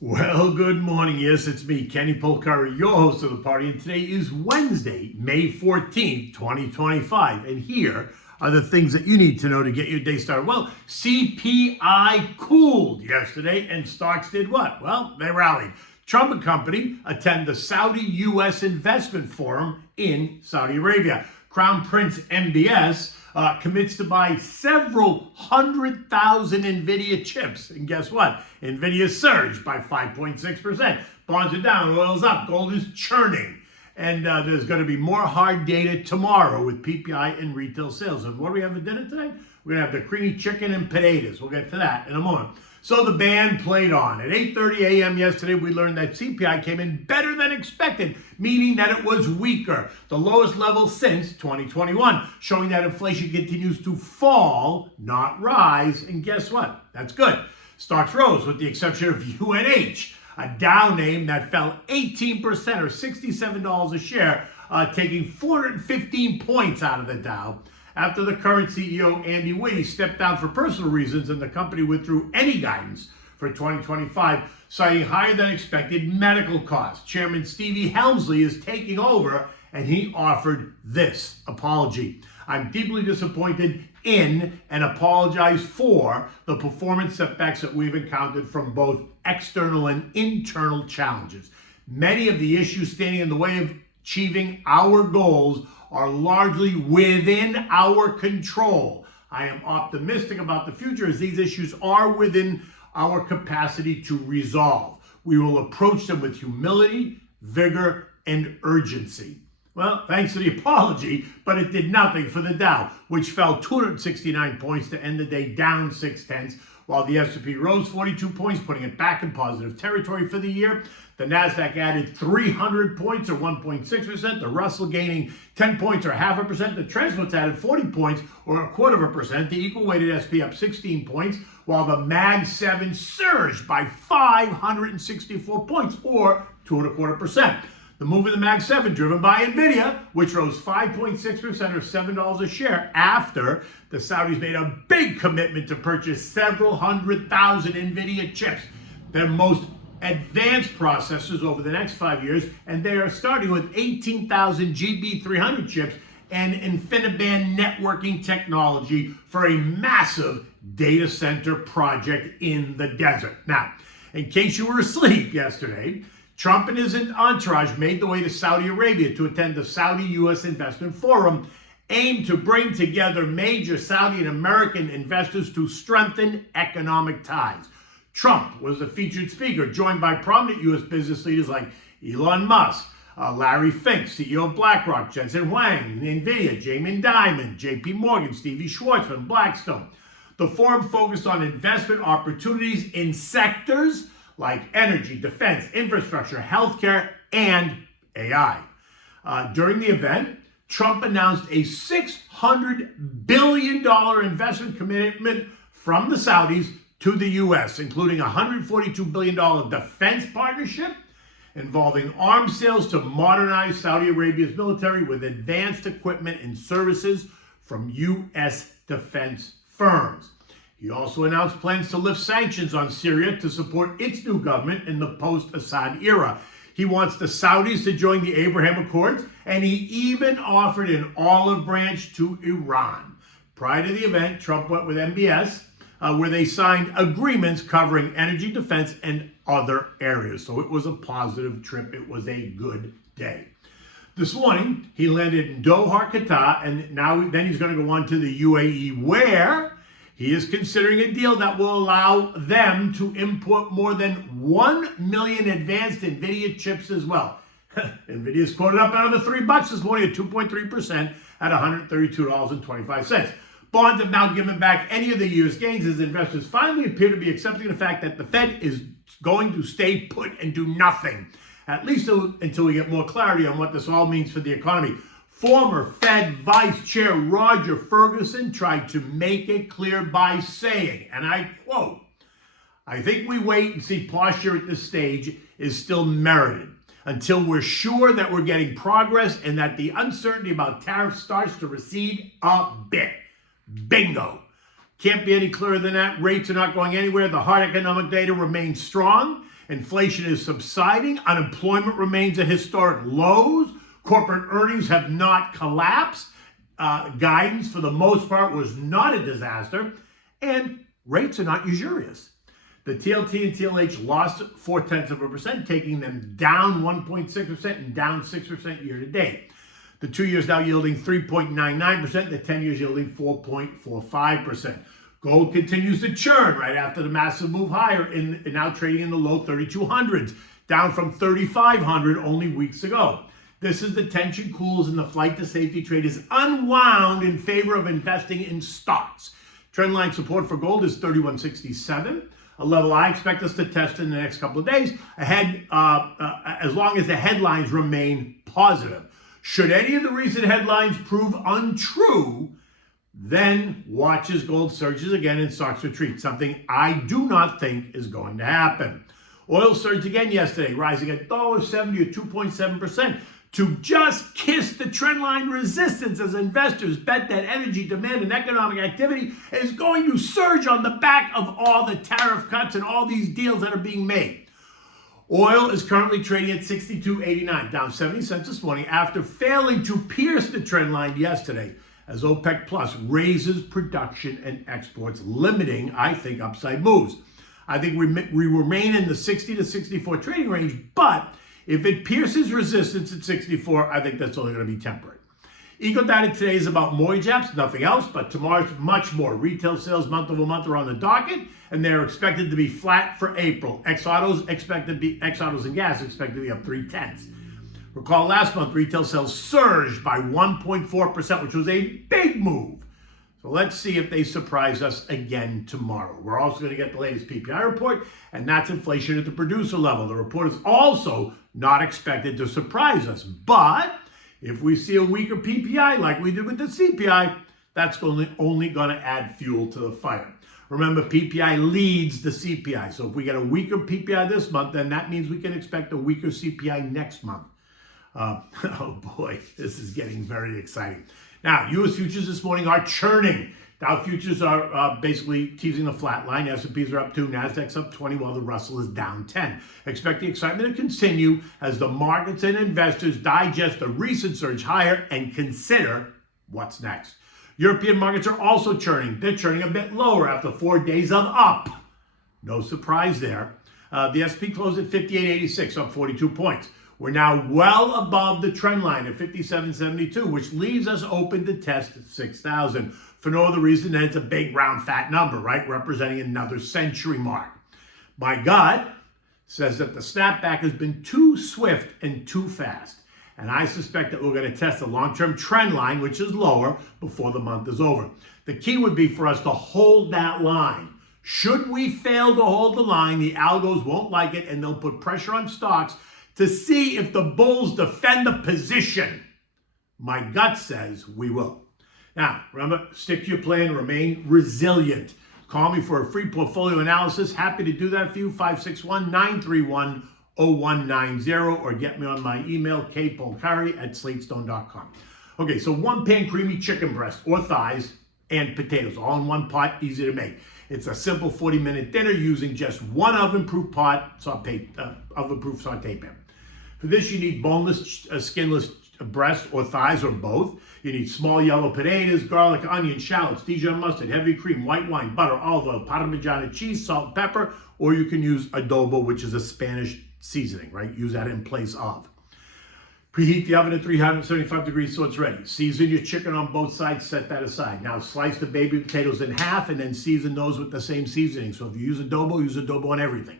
Well, good morning. Yes, it's me, Kenny Polcari, your host of the party, and today is Wednesday, May 14th, 2025. And here are the things that you need to know to get your day started. Well, CPI cooled yesterday, and stocks did what? Well, they rallied. Trump and company attend the Saudi U.S. Investment Forum in Saudi Arabia. Crown Prince MBS commits to buy several 100,000 Nvidia chips. And guess what? Nvidia surged by 5.6%. Bonds are down, oil's up, gold is churning. And there's going to be more hard data tomorrow with PPI and retail sales. And what do we have for dinner tonight? We're going to have the creamy chicken and potatoes. We'll get to that in a moment. So the band played on. At 8:30 a.m. yesterday, we learned that CPI came in better than expected, meaning that it was weaker, the lowest level since 2021, showing that inflation continues to fall, not rise. And guess what? That's good. Stocks rose with the exception of UNH, a Dow name that fell 18% or $67 a share, taking 415 points out of the Dow, after the current CEO, Andy Whitty, stepped down for personal reasons and the company withdrew any guidance for 2025, citing higher than expected medical costs. Chairman Stevie Helmsley is taking over, and he offered this apology. I'm deeply disappointed in and apologize for the performance setbacks that we've encountered from both external and internal challenges. Many of the issues standing in the way of achieving our goals are largely within our control. I am optimistic about the future as these issues are within our capacity to resolve. We will approach them with humility, vigor, and urgency. Well, thanks to the apology, but it did nothing for the Dow, which fell 269 points to end the day down 0.6, while the S&P rose 42 points, putting it back in positive territory for the year. The Nasdaq added 300 points or 1.6%, the Russell gaining 10 points or 0.5%, the Transports added 40 points or 0.25%, the equal weighted SP up 16 points, while the Mag 7 surged by 564 points or 2.25%. The move in the Mag 7 driven by Nvidia, which rose 5.6% or $7 a share after the Saudis made a big commitment to purchase several 100,000 Nvidia chips, their most advanced processors over the next 5 years, and they are starting with 18,000 GB300 chips and InfiniBand networking technology for a massive data center project in the desert. Now, in case you were asleep yesterday, Trump and his entourage made the way to Saudi Arabia to attend the Saudi U.S. Investment Forum, aimed to bring together major Saudi and American investors to strengthen economic ties. Trump was the featured speaker, joined by prominent U.S. business leaders like Elon Musk, Larry Fink, CEO of BlackRock, Jensen Huang, Nvidia, Jamie Dimon, JP Morgan, Stevie Schwarzman, Blackstone. The forum focused on investment opportunities in sectors like energy, defense, infrastructure, healthcare, and AI. During the event, Trump announced a $600 billion investment commitment from the Saudis to the U.S., including a $142 billion defense partnership involving arms sales to modernize Saudi Arabia's military with advanced equipment and services from U.S. defense firms. He also announced plans to lift sanctions on Syria to support its new government in the post-Assad era. He wants the Saudis to join the Abraham Accords, and he even offered an olive branch to Iran. Prior to the event, Trump went with MBS, where they signed agreements covering energy, defense, and other areas. So it was a positive trip. It was a good day. This morning, he landed in Doha, Qatar, and then he's going to go on to the UAE, where he is considering a deal that will allow them to import more than 1 million advanced Nvidia chips as well. Nvidia's quoted up another $3 this morning at 2.3% at $132.25. Bonds have now given back any of the year's gains as investors finally appear to be accepting the fact that the Fed is going to stay put and do nothing, at least until we get more clarity on what this all means for the economy. Former Fed Vice Chair Roger Ferguson tried to make it clear by saying, and I quote, "I think we wait and see posture at this stage is still merited until we're sure that we're getting progress and that the uncertainty about tariffs starts to recede a bit." Bingo. Can't be any clearer than that. Rates are not going anywhere. The hard economic data remains strong. Inflation is subsiding. Unemployment remains at historic lows. Corporate earnings have not collapsed. Guidance, for the most part, was not a disaster. And rates are not usurious. The TLT and TLH lost 0.4%, taking them down 1.6% and down 6% year to date. The 2 years now yielding 3.99%, the 10 years yielding 4.45%. Gold continues to churn right after the massive move higher, now trading in the low 3,200s, down from 3,500 only weeks ago. This is the tension cools and the flight to safety trade is unwound in favor of investing in stocks. Trendline support for gold is 31.67, a level I expect us to test in the next couple of days, as long as the headlines remain positive. Should any of the recent headlines prove untrue, then watch as gold surges again and stocks retreat, something I do not think is going to happen. Oil surged again yesterday, rising $1.70 or 2.7%. To just kiss the trendline resistance as investors bet that energy demand and economic activity is going to surge on the back of all the tariff cuts and all these deals that are being made. Oil is currently trading at $62.89, down 70 cents this morning after failing to pierce the trend line yesterday as OPEC Plus raises production and exports, limiting, I think, upside moves. I think we remain in the 60 to 64 trading range, but if it pierces resistance at 64, I think that's only going to be temporary. Eco data today is about mortgage apps, nothing else, but tomorrow's much more. Retail sales month over month are on the docket, and they're expected to be flat for April. Ex-autos and gas expected to be up 0.3. Recall last month, retail sales surged by 1.4%, which was a big move. So let's see if they surprise us again tomorrow. We're also going to get the latest PPI report, and that's inflation at the producer level. The report is also not expected to surprise us. But if we see a weaker PPI like we did with the CPI, that's only going to add fuel to the fire. Remember, PPI leads the CPI. So if we get a weaker PPI this month, then that means we can expect a weaker CPI next month. Oh boy, this is getting very exciting. Now, U.S. futures this morning are churning. Dow futures are basically teasing the flat line. S&Ps are up 2, Nasdaq's up 20, while the Russell is down 10. Expect the excitement to continue as the markets and investors digest the recent surge higher and consider what's next. European markets are also churning. They're churning a bit lower after 4 days of up. No surprise there. The S&P closed at 58.86, up 42 points. We're now well above the trend line at 57.72, which leaves us open to test 6,000 for no other reason than it's a big, round, fat number, right? Representing another century mark. My gut says that the snapback has been too swift and too fast. And I suspect that we're going to test the long-term trend line, which is lower, before the month is over. The key would be for us to hold that line. Should we fail to hold the line, the algos won't like it, and they'll put pressure on stocks to see if the bulls defend the position. My gut says we will. Now, remember, stick to your plan, remain resilient. Call me for a free portfolio analysis. Happy to do that for you, 561-931-0190, or get me on my email, kpolcari@slatestone.com. Okay, so one pan creamy chicken breast or thighs and potatoes, all in one pot, easy to make. It's a simple 40-minute dinner using just one oven-proof oven-proof saute pan. For this, you need boneless, skinless breast or thighs or both. You need small yellow potatoes, garlic, onion, shallots, Dijon mustard, heavy cream, white wine, butter, olive oil, Parmigiano cheese, salt, and pepper, or you can use adobo, which is a Spanish seasoning, right? Use that in place of. Preheat the oven at 375 degrees so it's ready. Season your chicken on both sides, set that aside. Now slice the baby potatoes in half and then season those with the same seasoning. So if you use adobo on everything.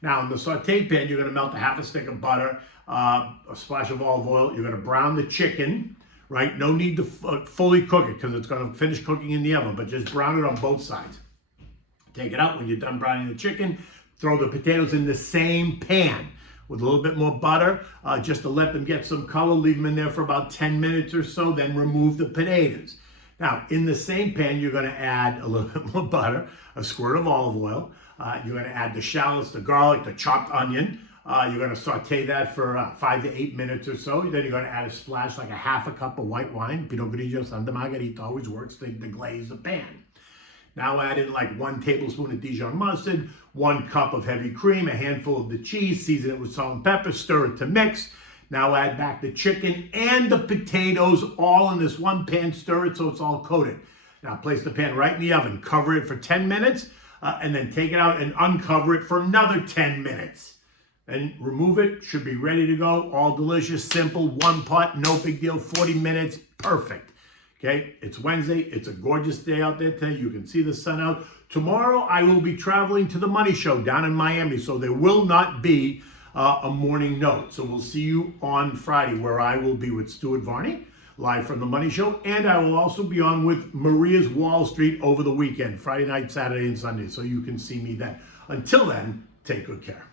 Now in the saute pan, you're going to melt a half a stick of butter, a splash of olive oil. You're going to brown the chicken, right? No need to fully cook it because it's going to finish cooking in the oven, but just brown it on both sides. Take it out when you're done browning the chicken. Throw the potatoes in the same pan with a little bit more butter, just to let them get some color. Leave them in there for about 10 minutes or so, then remove the potatoes. Now, in the same pan, you're going to add a little bit more butter, a squirt of olive oil. You're going to add the shallots, the garlic, the chopped onion. You're going to saute that for 5 to 8 minutes or so. Then you're going to add a splash, like a half a cup of white wine. Pinot Grigio, Santa Margherita always works to glaze the pan. Now add in like 1 tablespoon of Dijon mustard, 1 cup of heavy cream, a handful of the cheese, season it with salt and pepper, stir it to mix. Now add back the chicken and the potatoes all in this one pan, stir it so it's all coated. Now place the pan right in the oven, cover it for 10 minutes, and then take it out and uncover it for another 10 minutes. And remove it, should be ready to go. All delicious, simple, one pot, no big deal, 40 minutes, perfect. Okay, it's Wednesday, it's a gorgeous day out there today. You can see the sun out. Tomorrow I will be traveling to the Money Show down in Miami, so there will not be a morning note. So we'll see you on Friday, where I will be with Stuart Varney, live from the Money Show, and I will also be on with Maria's Wall Street over the weekend, Friday night, Saturday, and Sunday, so you can see me then. Until then, take good care.